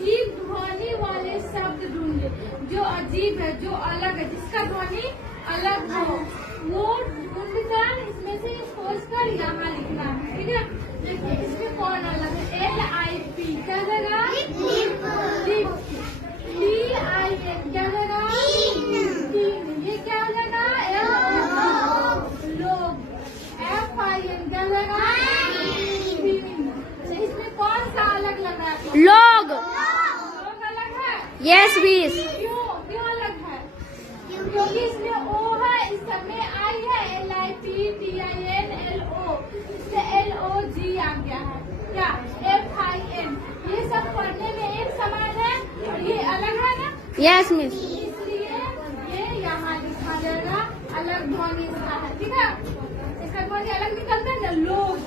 अजीब ध्वनि वाले शब्द ढूंढे। जो अजीब है, जो अलग है, जिसका ध्वनि अलग हो, वो ढूंढकर इसमें से खोज कर यहाँ लिखना है। ठीक है, देखिए इसमें कौन अलग है। LIP क्या जगह, लिप। TIN क्या जगह, ये क्या जगह, लोग। FIN क्या जगह, इसमें कौन सा अलग लग रहा है, लोग। लोग अलग है। Yes miss. क्यों अलग है, क्योंकि इसमें O है, इस सब में I है, LIP TIN LO, इससे LOG आ गया है। क्या FIN, ये सब पढ़ने में एक समान है और ये अलग है ना। Yes miss. इसलिए ये यहाँ लिखा जाएगा, अलग ध्वनि इसका है। ठीक है, इसका ध्वनि अलग निकलता है ना, लोग।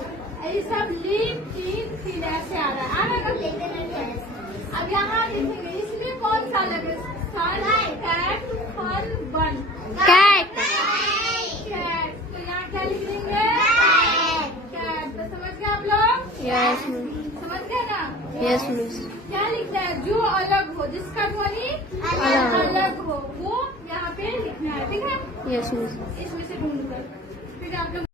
ये सब लिप तीन तीन ऐसे आ रहा है ना। अब यहाँ लिखेंगे, इसमें कौन सा अलग है, कैट फन बन, कैट। कैट। तो यहाँ क्या लिख देंगे, कैट। तो समझ गए आप लोग, यस मिस। समझ गए ना। Yes miss. क्या लिखना है, जो अलग हो, जिसका ध्वनि अलग हो, वो यहाँ पे लिखना है। ठीक है, यस मिस। इसमें से ढूंढ कर फिर आप लोग